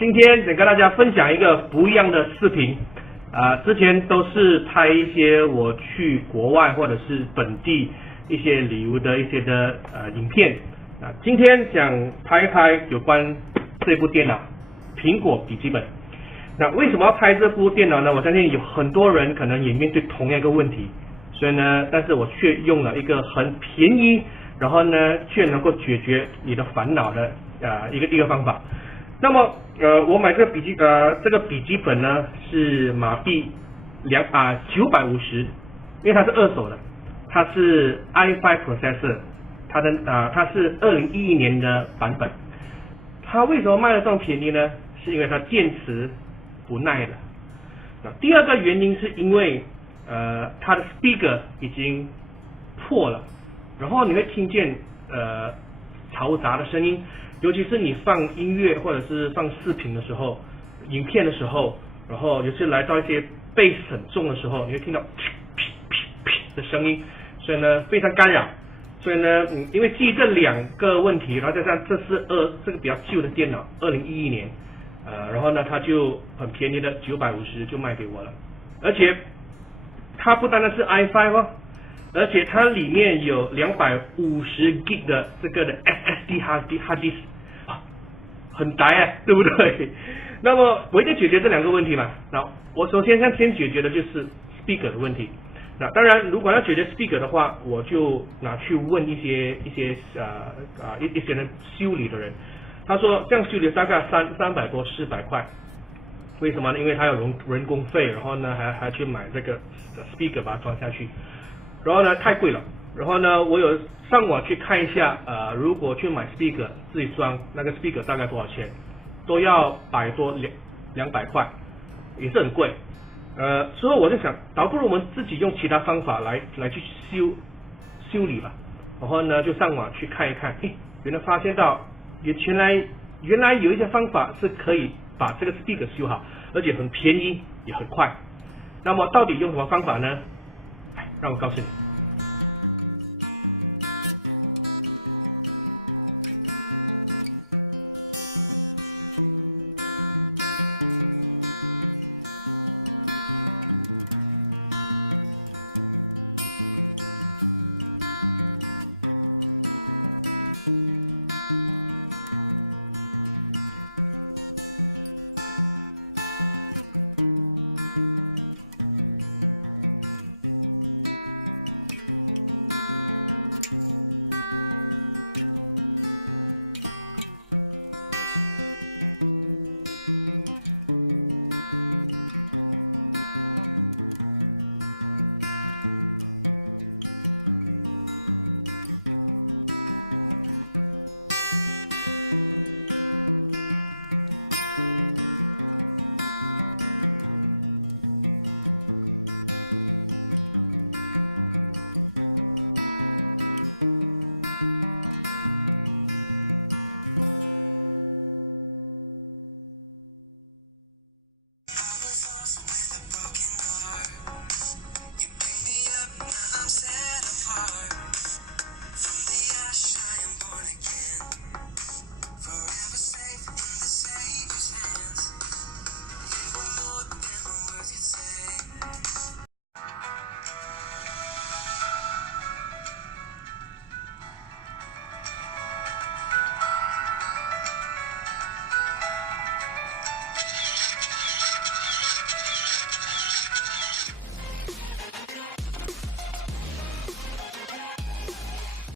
今天想跟大家分享一个不一样的视频之前都是拍一些我去国外或者是本地一些旅游的一些影片今天想拍一拍有关这部电脑苹果笔记本。那为什么要拍这部电脑呢？我相信有很多人可能也面对同样一个问题，所以呢，但是我却用了一个很便宜，然后呢，却能够解决你的烦恼的一个方法。那么我买这个笔记本呢是马币950，因为它是二手的，它是 i5 processor， 它是2011年的版本。它为什么卖得这么便宜呢？是因为它电池不耐了。那第二个原因是因为它的 speaker 已经破了，然后你会听见嘈杂的声音。尤其是你放音乐或者是放视频的时候，影片的时候，然后尤其来到一些贝斯很重的时候，你会听到噼的声音，所以呢非常干扰。所以呢，因为基于这两个问题，然后加上这个比较旧的电脑，2011年，然后呢它就很便宜的950就卖给我了，而且它不单单是 i5 哦。而且它里面有250G 的这个的 SSD hard disk 很大对不对？那么我一定解决这两个问题嘛。那我首先先解决的就是 speaker 的问题。那当然，如果要解决 speaker 的话，我就拿去问一些人修理的人，他说这样修理大概300多400块。为什么呢？因为他有人工费，然后呢还去买这个 speaker 把它装下去。然后呢太贵了，然后呢我有上网去看一下如果去买 speaker 自己装那个 speaker 大概多少钱，都要100多200块，也是很贵。所以我就想倒不如我们自己用其他方法来去修理吧。然后呢就上网去看一看，原来发现到原来有一些方法是可以把这个 speaker 修好，而且很便宜也很快。那么到底用什么方法呢？让我告诉你。